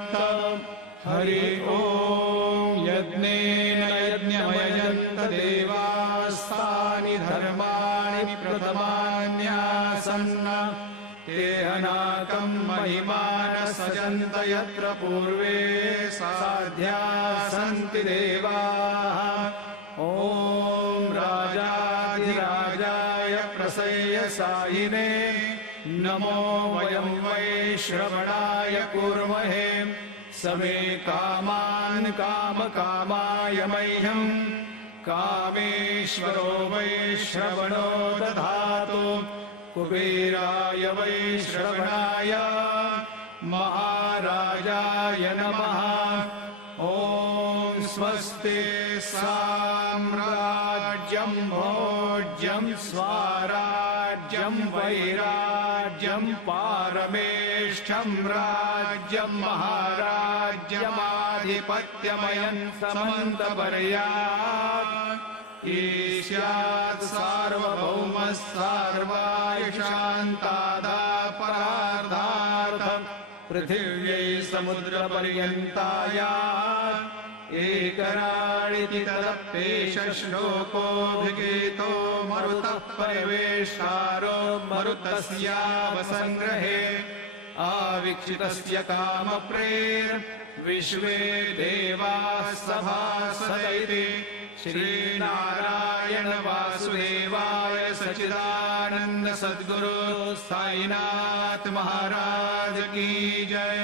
हरि ओम यज्ञेन यज्ञमयजन्त देवास्तानि धर्माणि प्रथमान्यासन्न ते अनाकं महिमान सजन्त यत्र पूर्वे साध्या सन्ति देवाः। ॐ राजाधिराजाय प्रसय्यसायिने नमो वयं वै श्रवणाय कुर्महे समे कामान् कामकामाय मह्यं कामेश्वरो वै श्रवणो दधातु कुबेराय वै श्रवणाय महाराजाय नमः। ॐ स्वस्ति साम्राज्यं भोज्यं स्वाराज्यं वैराज्यं पारमेष्ठं राज्यं महाराज्यमाधिपत्यमयं समन्तपर्यात् ईस्यात् सार्वभौमः सर्वायुषान्तादापरार्धार्थं पृथिव्यै समुद्रपर्यन्तायात् एकराळिति तदप्येष श्लोकोऽभिगीतो मरुतः परिवेष्टारो मरुतस्यावसङ्ग्रहे आवीक्षितस्य कामप्रेर्विश्वे देवाः सभासदैति श्रीनारायण वासुदेवाय सच्चिदानन्द सद्गुरु साईनाथ महाराज की जय।